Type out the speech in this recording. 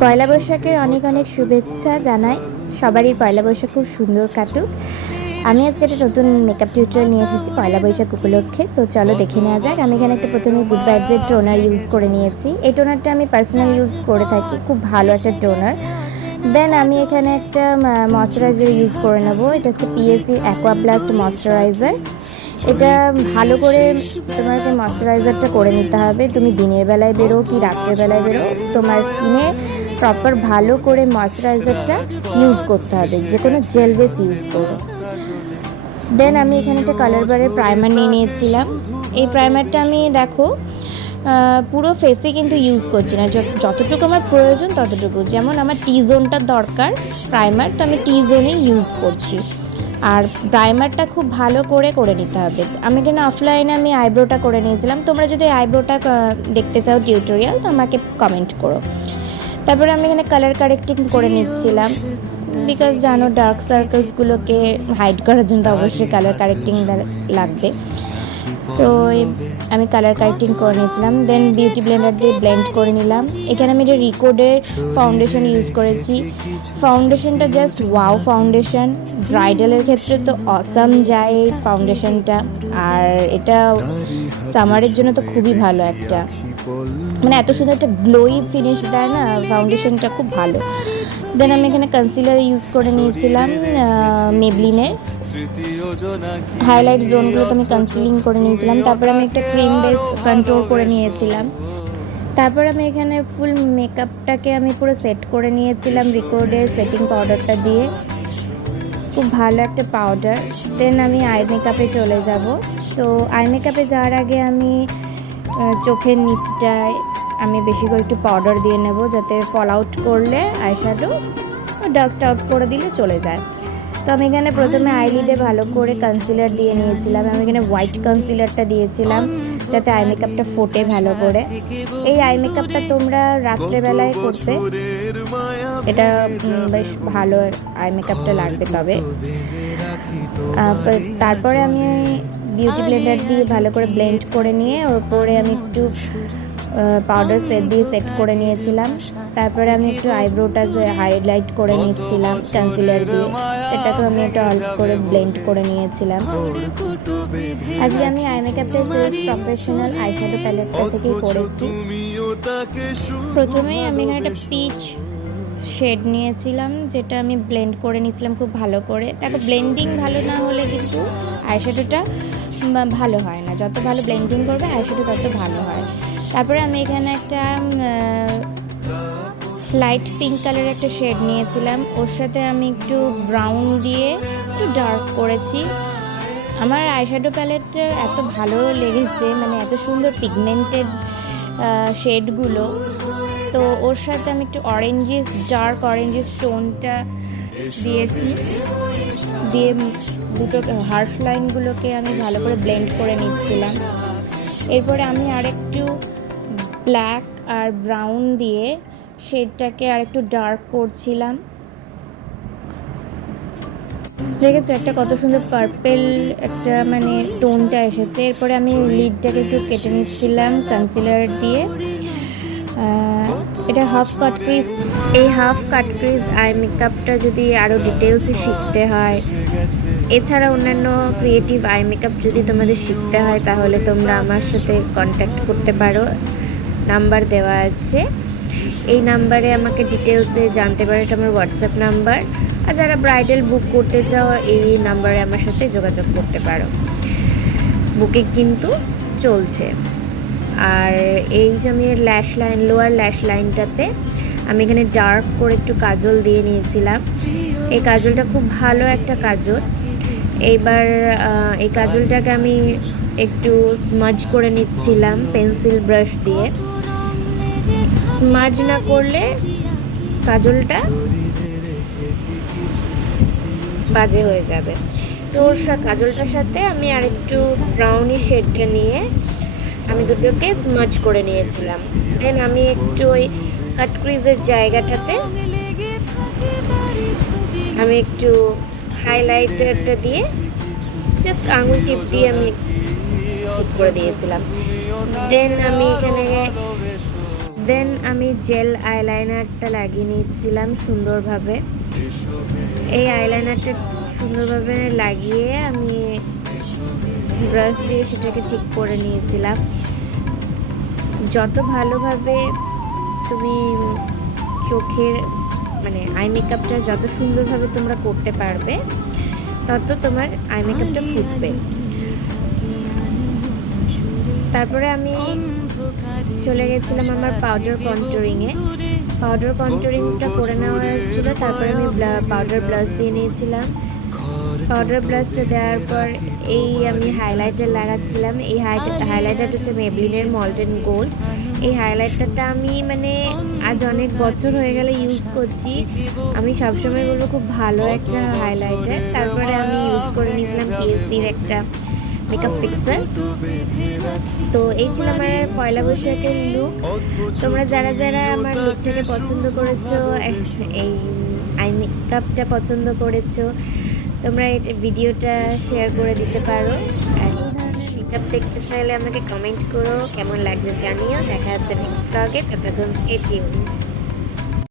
পয়লা বৈশাখের অনেক অনেক শুভেচ্ছা জানাই। সবারই পয়লা বৈশাখ খুব সুন্দর কাটুক। আমি আজকে একটা নতুন মেকআপ টিউটোরিয়াল নিয়ে এসেছি পয়লা বৈশাখ উপলক্ষে। তো চলো দেখে নেওয়া যাক। আমি এখানে একটা প্রথমে গুড ভাইবসের টোনার ইউজ করে নিয়েছি। এই টোনারটা আমি পার্সোনাল ইউজ করে থাকি, খুব ভালো একটা টোনার। দেন আমি এখানে একটা ময়শ্চারাইজার ইউজ করে নেব। এটা হচ্ছে পিএসি অ্যাকোয়া ব্লাস্ট ময়শ্চারাইজার। এটা ভালো করে তোমাকে ময়শ্চারাইজারটা করে নিতে হবে। তুমি দিনের বেলায় বেরো কি রাত্রের বেলায় বেরো, তোমার স্কিনে প্রপার ভালো করে ময়শ্চারাইজারটা ইউজ করতে হবে, যে কোনো জেল বেস ইউজ করো। দেন আমি এখানে একটা কালার বারের প্রাইমার নিয়ে নিয়েছিলাম। এই প্রাইমারটা আমি দেখো পুরো ফেসে কিন্তু ইউজ করছি না, যতটুকু আমার প্রয়োজন ততটুকু। যেমন আমার টি জোনটা দরকার প্রাইমার, তো আমি টি জোনেই ইউজ করছি। আর প্রাইমারটা খুব ভালো করে করে নিতে হবে। আমি এখানে অফলাইনে আমি আইব্রোটা করে নিয়েছিলাম। তোমরা যদি আইব্রোটা দেখতে চাও টিউটোরিয়াল তো আমাকে কমেন্ট করো। তারপরে আমি এখানে কালার কারেক্টিং করে নিচ্ছিলাম, বিকজ জানো ডার্ক সার্কেলসগুলোকে হাইড করার জন্য অবশ্যই কালার কারেক্টিং লাগবে। তো আমি কালার কারেক্টিং করে নিয়েছিলাম। দেন বিউটি ব্লেন্ডার দিয়ে ব্লেন্ড করে নিলাম। এখানে আমি এটা রিকোডের ফাউন্ডেশন ইউজ করেছি। ফাউন্ডেশনটা জাস্ট ওয়াও ফাউন্ডেশন, ব্রাইডালের ক্ষেত্রে তো অসাম যায় এই ফাউন্ডেশনটা। আর এটা সামারের জন্য তো খুবই ভালো একটা, মানে এত সুন্দর একটা গ্লোই ফিনিশ দেয় না ফাউন্ডেশনটা, খুব ভালো। দেন আমি এখানে কনসিলার ইউজ করে নিয়েছিলাম মেবলিনের। হাইলাইট জোনগুলোতে আমি কনসিলিং করে নিয়েছিলাম। তারপর আমি একটা ক্রিম বেস কন্ট্রোল করে নিয়েছিলাম। তারপর আমি এখানে ফুল মেকআপটাকে আমি পুরো সেট করে নিয়েছিলাম রিকোডের সেটিং পাউডারটা দিয়ে, খুব ভালো একটা পাউডার। দেন আমি আই মেকআপে চলে যাব। তো আই মেকআপে যাওয়ার আগে আমি চোখের নিচটায় আমি বেশি করে একটু পাউডার দিয়ে নেব, যাতে ফল আউট করলে আইশ্যাডো ডাস্ট আউট করে দিলে চলে যায়। তো আমি এখানে প্রথমে আইলিডে ভালো করে কনসিলার দিয়ে নিয়েছিলাম। আমি এখানে হোয়াইট কনসিলারটা দিয়েছিলাম যাতে আই মেকআপটা ফোটে ভালো করে। এই আই মেকআপটা তোমরা রাত্রেবেলায় করতে, এটা বেশ ভালো আই মেকআপটা লাগবে। তবে তারপরে আমি বিউটি ব্লেন্ডার দিয়ে ভালো করে ব্লেন্ড করে নিয়ে ওপরে আমি একটু পাউডার সেট দিয়ে সেট করে নিয়েছিলাম। তারপরে আমি একটু আইব্রোটা হাইলাইট করে নিচ্ছিলাম কনসিলার দিয়ে, এটাকে আমি একটু অল্প করে ব্লেন্ড করে নিয়েছিলাম। আজকে আমি আই মেকআপটা সিরিজ প্রফেশনাল আইশ্যাডো প্যালেটটা থেকেই করেছি। প্রথমেই আমি এখানে একটা পিচ শেড নিয়েছিলাম, যেটা আমি ব্লেন্ড করে নিয়েছিলাম খুব ভালো করে। দেখো ব্লেন্ডিং ভালো না হলে কিন্তু আইশ্যাডোটা ভালো হয় না, যত ভালো ব্লেন্ডিং করবে আইশ্যাডো তত ভালো হয়। তারপরে আমি এখানে একটা লাইট পিঙ্ক কালারের একটা শেড নিয়েছিলাম, ওর সাথে আমি একটু ব্রাউন দিয়ে একটু ডার্ক করেছি। আমার আইশ্যাডো প্যালেটটা এত ভালো লেগেছে, মানে এত সুন্দর পিগমেন্টেড শেডগুলো। তো ওর সাথে আমি একটু অরেঞ্জিস, ডার্ক অরেঞ্জিস টোনটা দিয়েছি, দিয়ে দুটো হার্শ লাইনগুলোকে আমি ভালো করে ব্লেন্ড করে নিচ্ছিলাম। এরপরে আমি আরেকটু ব্ল্যাক আর ব্রাউন দিয়ে শেডটাকে আরেকটু ডার্ক করছিলাম। দেখেছো একটা কত সুন্দর পার্পেল একটা মানে টোনটা এসেছে। এরপরে আমি লিডটাকে একটু কেটে নিচ্ছিলাম কনসিলার দিয়ে। এটা হাফ কাট ক্রিজ। এই হাফ কাট ক্রিজ আই মেকআপটা যদি আরও ডিটেলসে শিখতে হয়, এছাড়া অন্যান্য ক্রিয়েটিভ আই মেকআপ যদি তোমাদের শিখতে হয়, তাহলে তোমরা আমার সাথে কন্ট্যাক্ট করতে পারো, নাম্বার দেওয়া আছে। এই নাম্বারে আমাকে ডিটেলসে জানতে পারো, এটা আমার হোয়াটসঅ্যাপ নাম্বার। আর যারা ব্রাইডাল বুক করতে চাও এই নাম্বারে আমার সাথে যোগাযোগ করতে পারো, বুকিং কিন্তু চলছে। আর এই যে আমি ল্যাশ লাইন, লোয়ার ল্যাশ লাইনটাতে আমি এখানে ডার্ক করে একটু কাজল দিয়ে নিয়েছিলাম। এই কাজলটা খুব ভালো একটা কাজল। এইবার এই কাজলটাকে আমি একটু স্মাজ করে নিচ্ছিলাম পেন্সিল ব্রাশ দিয়ে। স্মাজ না করলে কাজলটা বাজে হয়ে যাবে। তো কাজলটার সাথে আমি আরেকটু ব্রাউনি শেডটা নিয়ে আমি দুটোকে স্মাজ করে নিয়েছিলাম। দেন আমি একটু ওই কাট ক্রিজের জায়গাটাতে আমি একটু হাইলাইটারটা দিয়ে জাস্ট আঙুল টিপ দিয়ে আমি ঠিক করে দিয়েছিলাম। দেন আমি এখানে দেন আমি জেল আইলাইনারটা লাগিয়ে নিচ্ছিলাম সুন্দরভাবে। এই আইলাইনারটা সুন্দরভাবে লাগিয়ে আমি ব্রাশ দিয়ে সেটাকে ঠিক করে নিয়েছিলাম। যত ভালোভাবে তুমি চোখের মানে আই মেকআপটা যত সুন্দরভাবে তোমরা করতে পারবে তত তোমার আই মেকআপটা ফুটবে। তারপরে আমি চলে গেছিলাম আমার পাউডার কন্ট্যুরিংয়ে। পাউডার কন্ট্যুরিংটা করে নেওয়ার ছিল। তারপরে আমি পাউডার ব্লাশ দিয়ে নিয়েছিলাম। পাউডার ব্লাশটা দেওয়ার পর আমি হাইলাইটার লাগাচ্ছিলাম। এই হাইলাইটারটা হচ্ছে মেবলিনের মল্টেন গোল্ড। এই হাইলাইটারটা আমি আজ অনেক বছর হয়ে গেলে ইউজ করছি। আমি সবসময় বলবো খুব ভালো একটা হাইলাইটার। তারপরে আমি ইউজ করে নিয়েছিলাম পিএসসির একটা মেকআপ ফিক্সার। তো এই ছিল আমার পয়লা বৈশাখের লুক। তোমরা যারা যারা আমার লুকটাকে পছন্দ করেছো, এই আই মেকআপটা পছন্দ করেছো, তোমরা এই ভিডিওটা শেয়ার করে দিতে পারো। আর এই ধরনের মেকআপ দেখতে চাইলে আমাকে কমেন্ট করো, কেমন লাগছে জানিও। দেখা যাচ্ছে নেক্সট ব্লগে। ততক্ষণ স্টে টিউনড।